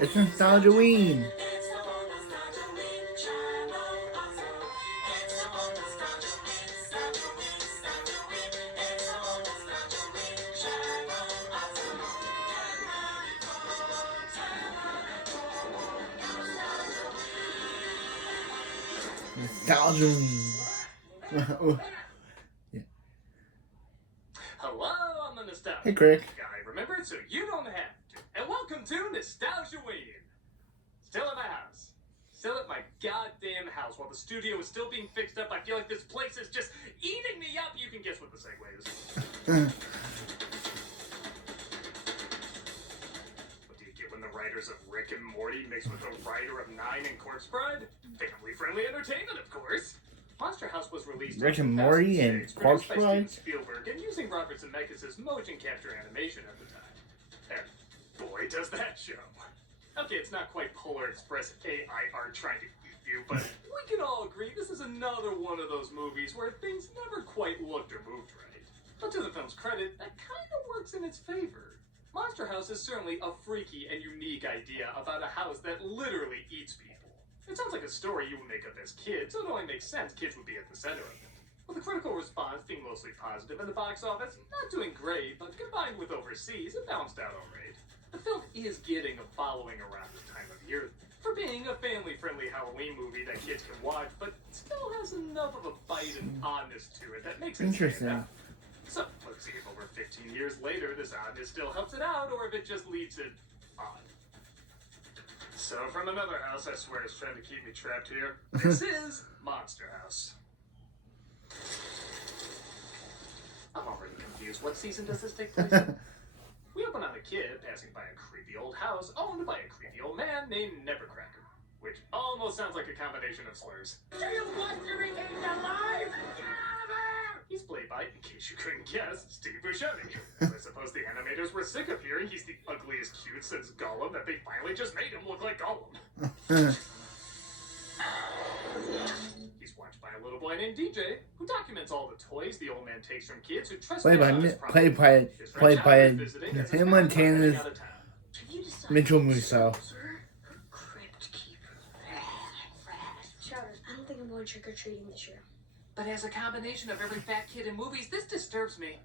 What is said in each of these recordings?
It's Nostalgia-ween. Nostalgia-ween. Yeah. Hello, I'm the Nostalgia Hey, Crick. guy, remember? So you don't have to. And welcome to Nostalgia-ween. Still at my house. Still at my goddamn house while the studio is still being fixed up. I feel like this place is just eating me up. You can guess what the segue is. What do you get when the writers of Rick and Morty mix with the writer of Nine and Corpse Bride? Family-friendly entertainment, of course. Monster House was released Rick in and Morty and 2006, Corpse produced by Bride? Steven Spielberg and using Robert Zemeckis' motion capture animation at the time. And boy, does that show. Okay, it's not quite Polar Express AI art trying to eat you, but we can all agree this is another one of those movies where things never quite looked or moved right. But to the film's credit, that kind of works in its favor. Monster House is certainly a freaky and unique idea about a house that literally eats people. It sounds like a story you would make up as kids, so it only makes sense kids would be at the center of it. With the critical response being mostly positive and the box office not doing great, but combined with overseas, it balanced out alright. The film is getting a following around this time of year for being a family-friendly Halloween movie that kids can watch, but still has enough of a bite and oddness to it that makes it stand out. So, let's see if over 15 years later this oddness still helps it out, or if it just leaves it odd. So, from another house I swear is trying to keep me trapped here, this is Monster House. I'm already confused. What season does this take place in? We open on a kid passing by a creepy old house owned by a creepy old man named Nebbercracker, which almost sounds like a combination of slurs. Do you want to remain alive? Get out of there! He's played by, in case you couldn't guess, Steve Buscemi. I suppose the animators were sick of hearing he's the ugliest cute since Gollum that they finally just made him look like Gollum. He's watched by a little boy named DJ, who documents all the toys the old man takes from kids who trespass on his property. Played by Hannah Montana's Mitchell Musso. Crypt keeper. Chowder, I don't think I'm going trick-or-treating this year. But as a combination of every fat kid in movies, this disturbs me.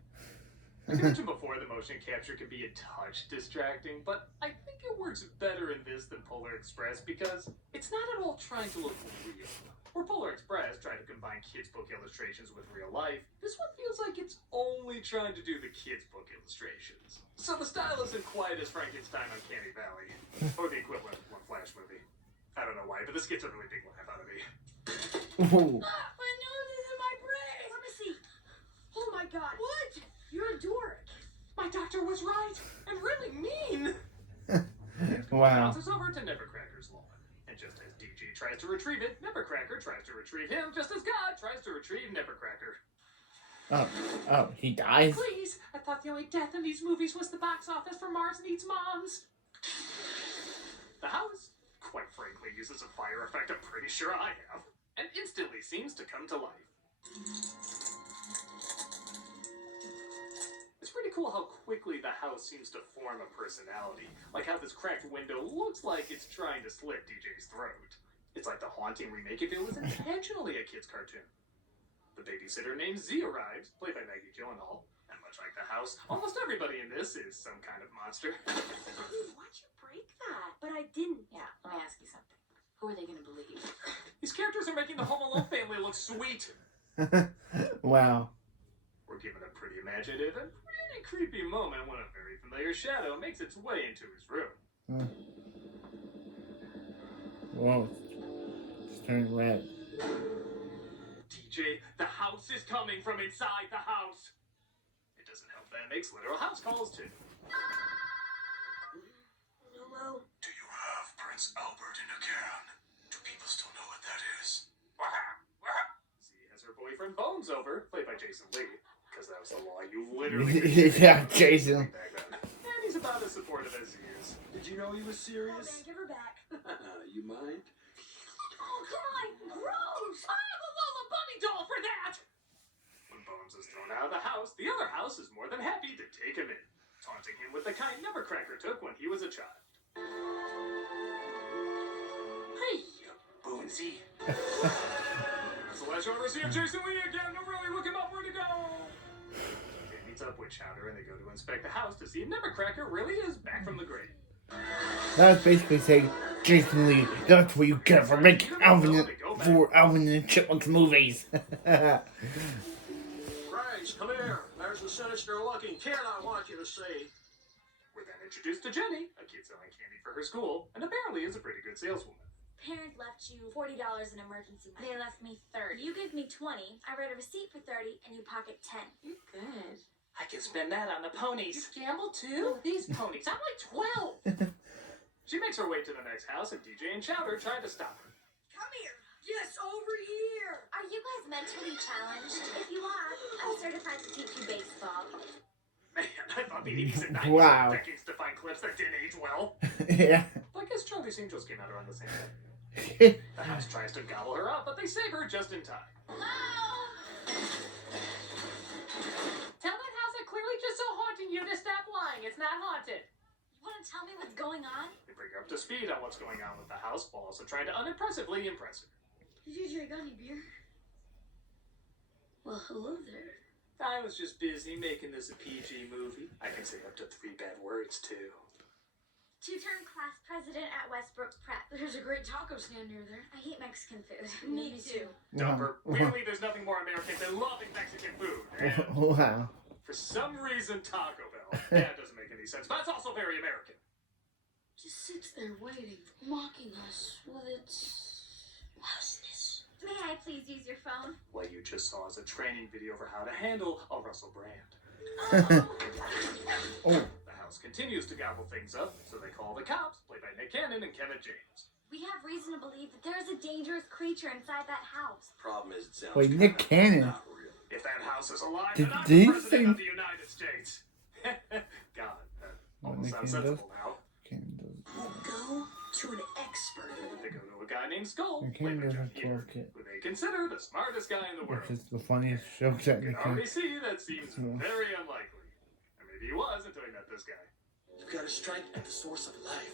Like I mentioned before, the motion capture can be a touch distracting, but I think it works better in this than Polar Express because it's not at all trying to look real. Where Polar Express tried to combine kids' book illustrations with real life, this one feels like it's only trying to do the kids' book illustrations. So the style isn't quite as Frankenstein Uncanny Valley, or the equivalent of one Flash movie. I don't know why, but this gets a really big laugh out of me. Ooh. My nose is in my brain! Let me see. Oh my god. What? You're a dork. My doctor was right, and really mean. Wow. Bounces over to Nebbercracker's lawn. And just as DG tries to retrieve it, Nebbercracker tries to retrieve him, just as God tries to retrieve Nebbercracker. Oh, he dies? Please, I thought the only death in these movies was the box office for Mars Needs Moms. The house, quite frankly, uses a fire effect I'm pretty sure I have, and instantly seems to come to life. It's pretty cool how quickly the house seems to form a personality, like how this cracked window looks like it's trying to slit DJ's throat. It's like the Haunting remake if it was intentionally a kid's cartoon. The babysitter named Z arrives, played by Maggie Gyllenhaal, and much like the house, almost everybody in this is some kind of monster. Why'd you break that? But I didn't. Yeah, let me ask you something. Who are they going to believe? These characters are making the Home Alone family look sweet. Wow. We're given a pretty imaginative and pretty creepy moment when a very familiar shadow makes its way into his room. Whoa. It's turning red. DJ, the house is coming from inside the house. It doesn't help that it makes literal house calls too. Hello? Do you have Prince Albert in a can? Do people still know what that is? Z has her boyfriend Bones over, played by Jason Lee, because that was the law you literally Yeah, Jason. back then. And he's about as supportive as he is. Did you know he was Oh serious? man, give her back. You mind? Oh, come on! Gross! I have a Lola Bunny doll for that! When Bones is thrown out of the house, the other house is more than happy to take him in, taunting him with the kind Nebbercracker took when he was a child. Chowder, see Jason Lee again. No, really, look him up. Where'd he go? They meets up with Chowder and they go to inspect the house to see if Nebbercracker really is back from the grave. That was basically saying, Jason Lee, that's what you get for making Alvin and the Chipmunks movies. Christ, come here. There's a sinister looking kid I want you to see. We're then introduced to Jenny, a kid selling candy for her school, and apparently is a pretty good saleswoman. Parents left you $40 in emergency money. They left me 30. You gave me 20. I wrote a receipt for 30, and you pocket 10. You're good. I can spend that on the ponies. You gamble too? These ponies. I'm like 12. She makes her way to the next house, and DJ and Chowder try to stop her. Come here. Yes, over here. Are you guys mentally challenged? If you are, I'm certified to teach you baseball. Man, I thought the 80s and 90s Wow. were decades to find clips that didn't age well. Yeah. I guess Charlie's Angels came out around the same time. The house tries to gobble her up, but they save her just in time. Hello? Tell that house that clearly just so haunting you to stop lying. It's not haunted. You want to tell me what's going on? They bring her up to speed on what's going on with the house, while also trying to unimpressively impress her. Did you drink any beer? Well, hello there. I was just busy making this a PG movie. I can say up to 3 bad words, too. Two-term class president at Westbrook Prep. There's a great taco stand near there. I hate Mexican food. Me too. Dumper, really, there's nothing more American than loving Mexican food. And Wow. for some reason, Taco Bell. Yeah, it doesn't make any sense, but it's also very American. Just sits there waiting, mocking us with its lousiness. May I please use your phone? What you just saw is a training video for how to handle a Russell Brand. Oh. The house continues to gobble things up, so they call the cops, played by Nick Cannon and Kevin James. We have reason to believe that there is a dangerous creature inside that house. Problem is, it sounds Wait, Nick Cannon. not real. If that house is alive, Did- then I'm did the he president say- of the United States. God, that What, almost Nick sounds Cannon does? sensible now. Cannon does. Go to an expert. They go to a guy named Skull, Nick played by Cannon Jeff does have Yeager, 12 kids. who they consider the smartest guy in the world. Which is the funniest joke You technically. can already see that seems Yeah. very unlikely. And maybe he was until he met this guy. You've got to strike at the source of life.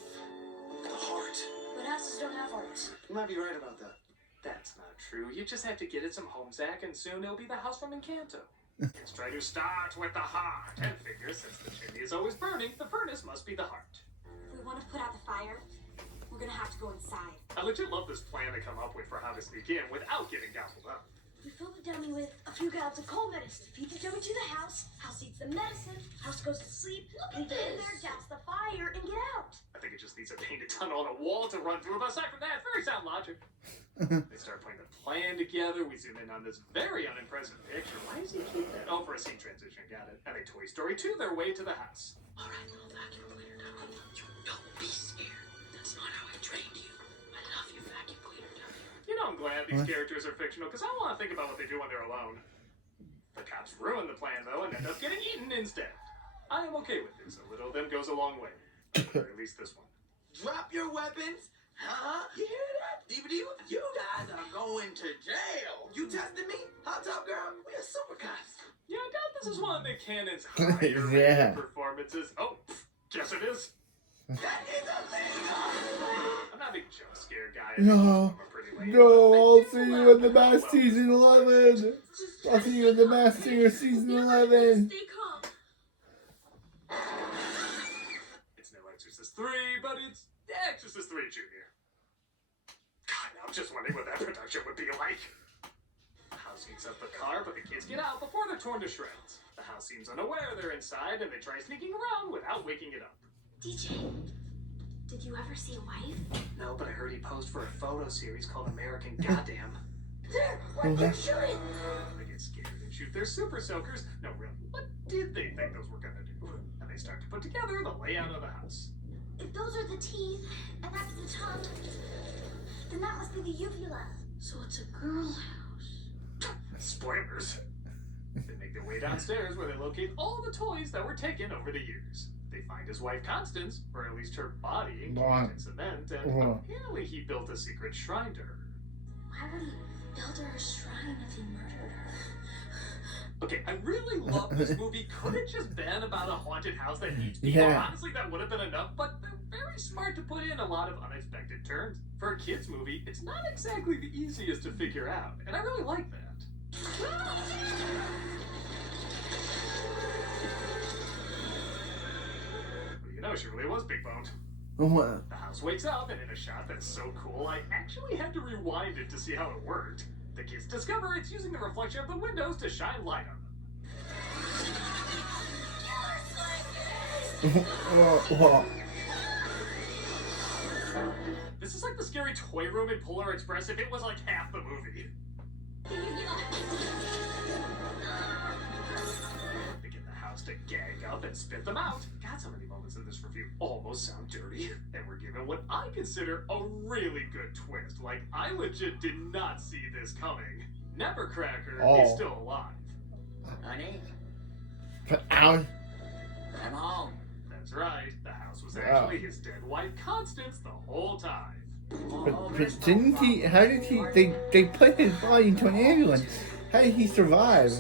The heart. But houses don't have hearts. You might be right about that. That's not true. You just have to get it some home, Zach, and soon it'll be the house from Encanto. Let's try to start with the heart. And figure since the chimney is always burning, the furnace must be the heart. If we want to put out the fire, we're gonna have to go inside. I legit love this plan to come up with for how to sneak in without getting gobbled up. We fill the dummy with a few gallons of cold medicine. Feed the dummy to the house eats the medicine, house goes to sleep, and get in there, douse the fire, and get out. I think it just needs a painted tunnel on a wall to run through, but aside from that, very sound logic. They start putting the plan together. We zoom in on this very unimpressive picture. Why does he keep that? Oh, for a scene transition, got it. And they Toy Story 2 their way to the house. All right, little vacuum cleaner. You don't be scared. That's not how I trained you. I love you, vacuum cleaner. You know, I'm glad these What? characters are fictional because I want to think about what they do when they're alone. The cops ruin the plan, though, and end up getting eaten instead. I am okay with this. A little of them goes a long way. Or at least this one. Drop your weapons. Huh? You hear that? DVD, you guys are going to jail. You tested me? Hot Top Girl? We are super cops. Yeah, I doubt this is one of Nick Cannon's higher Yeah. performances. Oh, guess it is. That is illegal. I'm not a big jump scare guy. No. I'm a pretty lame, No, but I'll they see do you allow in the me to go Masked well. Season 11. I'll see you in the Masked Singer Season 11. Stay calm. It's no Exorcist 3, but it's Exorcist 3 Junior. God, now I'm just wondering what that production would be like. The house heats up the car, but the kids get out before they're torn to shreds. The house seems unaware they're inside, and they try sneaking around without waking it up. DJ, did you ever see a wife? No, but I heard he posed for a photo series called American Goddamn. There, what they're shooting. They get scared and shoot their super soakers. No, really, what did they think those were gonna do? And they start to put together the layout of the house. If those are the teeth, and that's the tongue, then that must be the uvula. So it's a girl house. Spoilers. They make their way downstairs where they locate all the toys that were taken over the years. They find his wife Constance, or at least her body encased in cement, and apparently he built a secret shrine to her. Why would he build her a shrine if he murdered her? Okay, I really love this movie. Could it just been about a haunted house that needs people? Yeah. Honestly, that would have been enough, but there very smart to put in a lot of unexpected turns. For a kids movie, it's not exactly the easiest to figure out, and I really like that. Well, you know, she really was big boned. What? The house wakes up, and in a shot that's so cool, I actually had to rewind it to see how it worked. The kids discover it's using the reflection of the windows to shine light on them. Whoa. This is like the scary toy room in Polar Express if it was like half the movie. They get the house to gang up and spit them out. God, so many moments in this review almost sound dirty. And we're given what I consider a really good twist. Like, I legit did not see this coming. Nebbercracker is still alive. Honey, Out. I'm home. That's right. The house was actually his dead wife, Constance, the whole time. But didn't he? How did he? They put his body into an ambulance. How did he survive?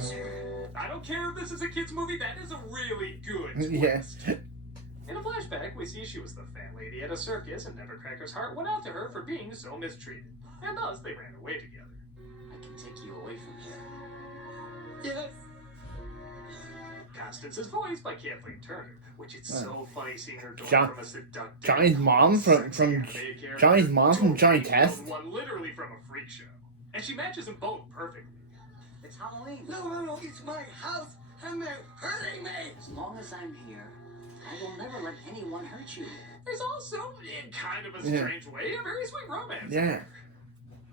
I don't care if this is a kid's movie, that is a really good twist. Yes. In a flashback, we see she was the fat lady at a circus, and Nebbercracker's heart went out to her for being so mistreated. And thus, they ran away together. I can take you away from here. Yes. Constance's voice by Kathleen Turner, which it's so funny seeing her going from a seductive Johnny's mom from Johnny's mom from Johnny Test. One literally from a freak show. And she matches them both perfectly. It's Halloween. No, it's my house, and they're hurting me. As long as I'm here, I will never let anyone hurt you. There's also, in kind of a strange way, a very sweet romance. Yeah.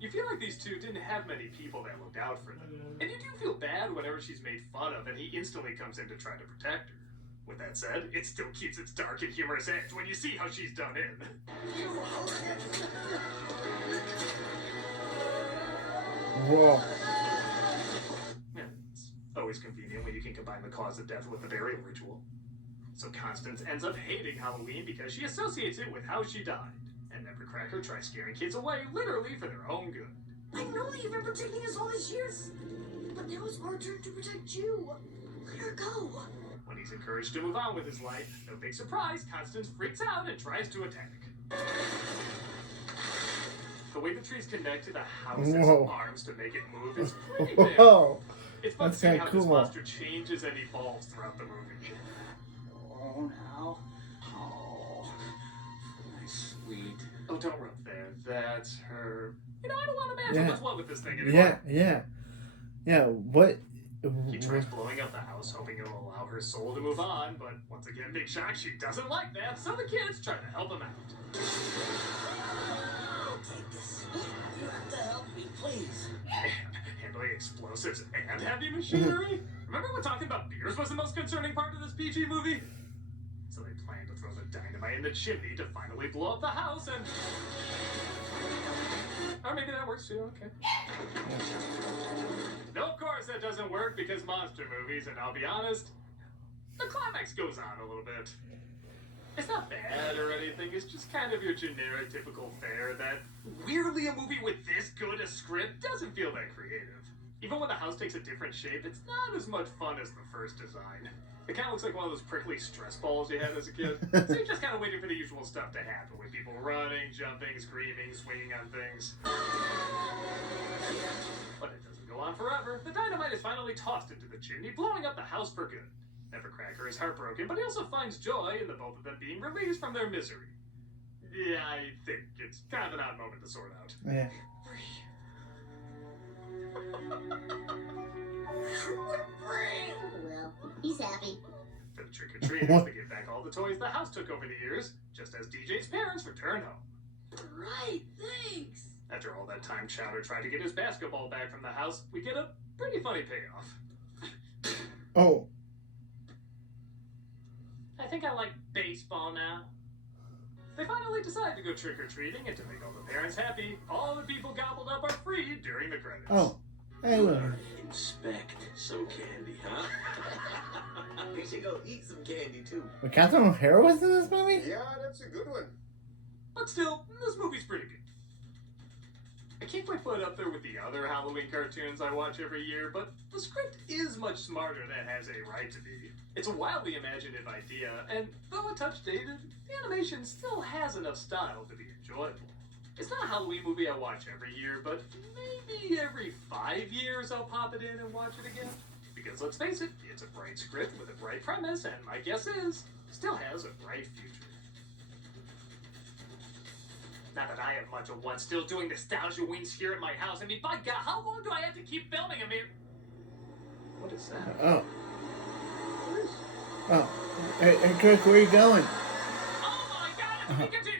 You feel like these two didn't have many people that looked out for them. And you do feel bad whenever she's made fun of and he instantly comes in to try to protect her. With that said, it still keeps its dark and humorous edge when you see how she's done in. Whoa. Yeah, it's always convenient when you can combine the cause of death with the burial ritual. So Constance ends up hating Halloween because she associates it with how she died. And Nebbercracker tries scaring kids away literally for their own good. I know that you've been protecting us all these years, but now it's our turn to protect you. Let her go. When he's encouraged to move on with his life, no big surprise, Constance freaks out and tries to attack. The way the trees connect to the house's arms to make it move is pretty big. Whoa. It's fun That's seeing kinda how this cool. monster changes and evolves throughout the movie. Oh, now. Oh, my sweet. Oh, don't rub there. That's her. You know, I don't want to imagine what's what with this thing anymore. Yeah. What? He tries blowing up the house, hoping it'll allow her soul to move on, but once again, big shock, she doesn't like that, so the kids try to help him out. I'll take this. You have to help me, please. Handling explosives and heavy machinery? Remember when talking about beers was the most concerning part of this PG movie? So they plan to throw the dynamite in the chimney to finally blow up the house and... Or maybe that works too, okay. No, of course that doesn't work because monster movies, and I'll be honest, the climax goes on a little bit. It's not bad or anything, it's just kind of your generic typical fare that, weirdly, a movie with this good a script doesn't feel that creative. Even when the house takes a different shape, it's not as much fun as the first design. It kind of looks like one of those prickly stress balls you had as a kid. So you're just kind of waiting for the usual stuff to happen, with people running, jumping, screaming, swinging on things. But it doesn't go on forever. The dynamite is finally tossed into the chimney, blowing up the house for good. Nebbercracker is heartbroken, but he also finds joy in the both of them being released from their misery. Yeah, I think it's kind of an odd moment to sort out. Yeah. Well, he's happy. For the trick-or-treaters, they get back all the toys the house took over the years, just as DJ's parents return home. Right, thanks. After all that time Chowder tried to get his basketball back from the house, we get a pretty funny payoff. Oh. I think I like baseball now. They finally decide to go trick-or-treating, and to make all the parents happy, all the people gobbled up are free during the credits. Oh. Hey, look. Inspect some candy, huh? You should go eat some candy, too. But Catherine O'Hara was in this movie? Yeah, that's a good one. But still, this movie's pretty good. I can't quite put it up there with the other Halloween cartoons I watch every year, but the script is much smarter than it has a right to be. It's a wildly imaginative idea, and though a touch dated, the animation still has enough style to be enjoyable. It's not a Halloween movie I watch every year, but maybe every 5 years I'll pop it in and watch it again. Because let's face it, it's a bright script with a bright premise, and my guess is, still has a bright future. Not that I have much of one still doing nostalgia wings here at my house. I mean, by God, how long do I have to keep filming? I mean, what is that? Oh. What is? Oh. Hey, Crick, where are you going? Oh my God! It's a Pikachu!